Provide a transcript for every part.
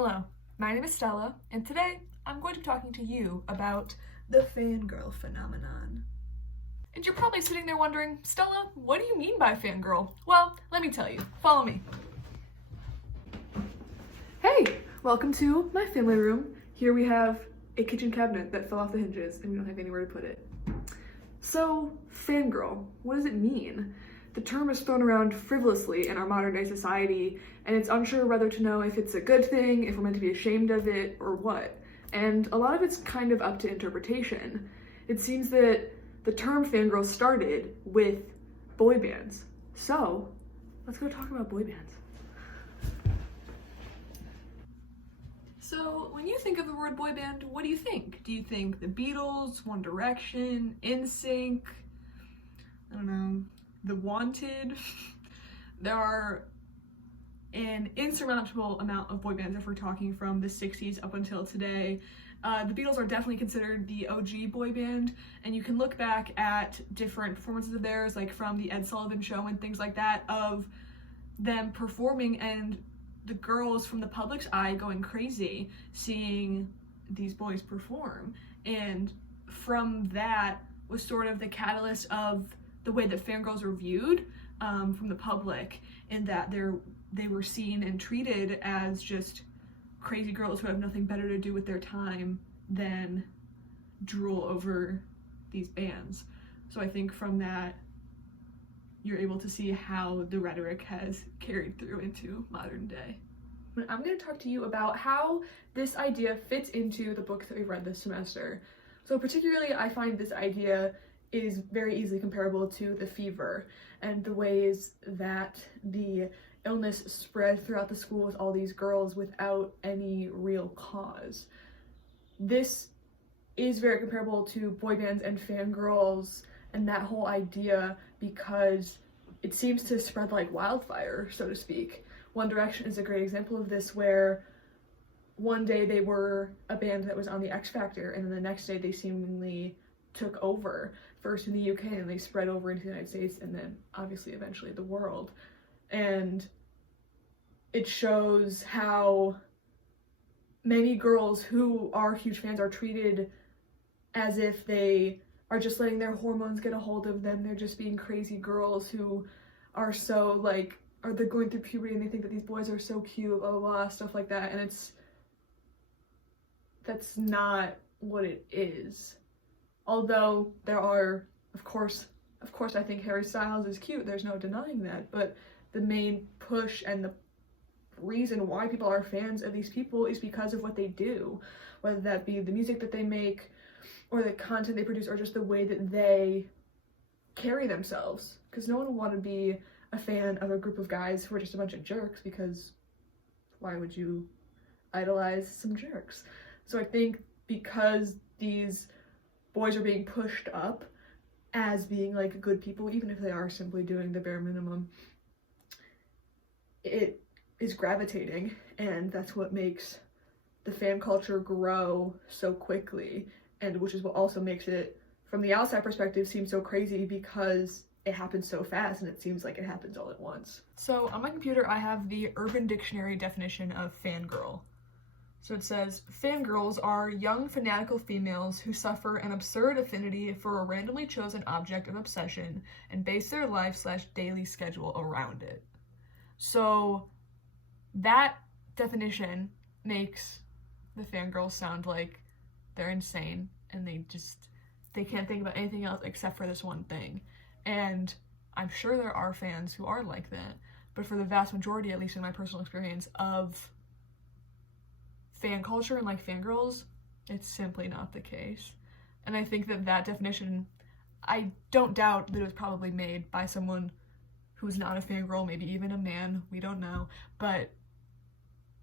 Hello, my name is Stella, and today I'm going to be talking to you about the fangirl phenomenon. And you're probably sitting there wondering, Stella, what do you mean by fangirl? Well, let me tell you. Follow me. Hey, welcome to my family room. Here we have a kitchen cabinet that fell off the hinges and we don't have anywhere to put it. So, fangirl, what does it mean? The term is thrown around frivolously in our modern day society, and it's unsure whether to know if it's a good thing, if we're meant to be ashamed of it, or what. And a lot of it's kind of up to interpretation. It seems that the term fangirl started with boy bands. So, let's go talk about boy bands. So, when you think of the word boy band, what do you think? Do you think the Beatles, One Direction, NSYNC, I don't know, The Wanted? There are an insurmountable amount of boy bands if we're talking from the 60s up until today. The Beatles are definitely considered the OG boy band, and you can look back at different performances of theirs, like from the Ed Sullivan Show and things like that, of them performing and the girls from the public's eye going crazy seeing these boys perform. And from that was sort of the catalyst of the way that fangirls were viewed from the public, in that they were seen and treated as just crazy girls who have nothing better to do with their time than drool over these bands. So I think from that you're able to see how the rhetoric has carried through into modern day. I'm going to talk to you about how this idea fits into the books that we've read this semester. So particularly I find this idea is very easily comparable to the fever and the ways that the illness spread throughout the school with all these girls without any real cause. This is very comparable to boy bands and fangirls and that whole idea, because it seems to spread like wildfire, so to speak. One Direction is a great example of this, where one day they were a band that was on the X Factor, and then the next day they seemingly took over, first in the UK and they spread over into the United States, and then obviously eventually the world. And it shows how many girls who are huge fans are treated as if they are just letting their hormones get a hold of them. They're just being crazy girls who are so or they're going through puberty and they think that these boys are so cute, blah, blah, blah, stuff like that. And that's not what it is. Although there are, of course, I think Harry Styles is cute, there's no denying that, but the main push and the reason why people are fans of these people is because of what they do, whether that be the music that they make, or the content they produce, or just the way that they carry themselves. Because no one would want to be a fan of a group of guys who are just a bunch of jerks, because why would you idolize some jerks? So I think because these boys are being pushed up as being like good people, even if they are simply doing the bare minimum, it is gravitating, and that's what makes the fan culture grow so quickly, and which is what also makes it, from the outside perspective, seem so crazy, because it happens so fast and it seems like it happens all at once. So on my computer I have the Urban Dictionary definition of fangirl. So it says, fangirls are young fanatical females who suffer an absurd affinity for a randomly chosen object of obsession and base their life/daily schedule around it. So that definition makes the fangirls sound like they're insane and they can't think about anything else except for this one thing. And I'm sure there are fans who are like that, but for the vast majority, at least in my personal experience, of fan culture and like fangirls, it's simply not the case. And I think that definition, I don't doubt that it was probably made by someone who's not a fangirl, maybe even a man, we don't know, but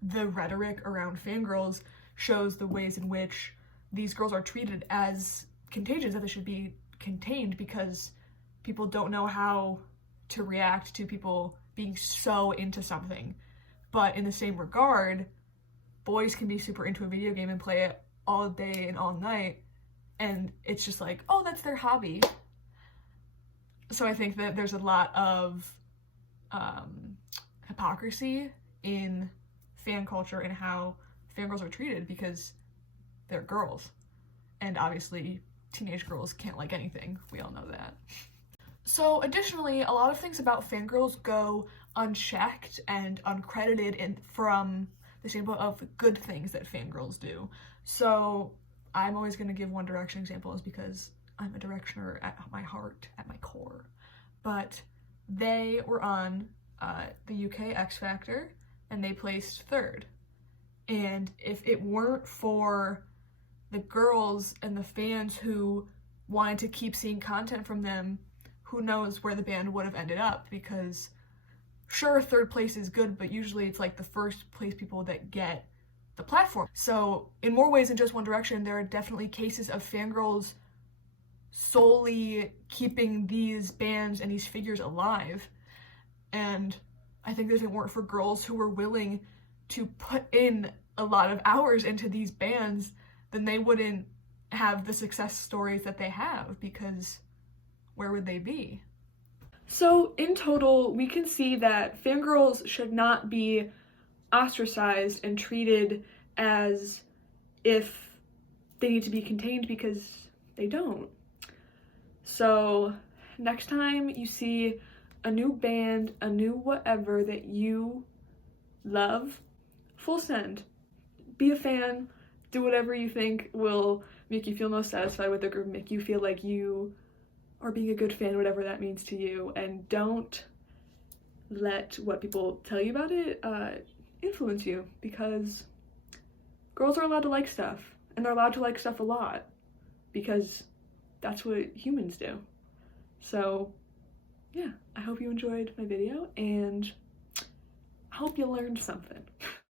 the rhetoric around fangirls shows the ways in which these girls are treated as contagions, that they should be contained, because people don't know how to react to people being so into something. But in the same regard, boys can be super into a video game and play it all day and all night, and it's just like, oh, that's their hobby. So I think that there's a lot of hypocrisy in fan culture and how fangirls are treated because they're girls. And obviously, teenage girls can't like anything. We all know that. So additionally, a lot of things about fangirls go unchecked and uncredited from the standpoint of good things that fangirls do. So I'm always going to give One Direction examples because I'm a Directioner at my heart, at my core. But they were on the UK X Factor and they placed third. And if it weren't for the girls and the fans who wanted to keep seeing content from them, who knows where the band would have ended up, because sure, third place is good, but usually it's like the first place people that get the platform. So in more ways than just One Direction, there are definitely cases of fangirls solely keeping these bands and these figures alive. And I think if it weren't for girls who were willing to put in a lot of hours into these bands, then they wouldn't have the success stories that they have, because where would they be? So in total, we can see that fangirls should not be ostracized and treated as if they need to be contained, because they don't. So next time you see a new band, a new whatever that you love, full send. Be a fan, do whatever you think will make you feel most satisfied with the group, make you feel like you are being a good fan, whatever that means to you, and don't let what people tell you about it influence you, because girls are allowed to like stuff, and they're allowed to like stuff a lot, because that's what humans do. So yeah, I hope you enjoyed my video, and I hope you learned something.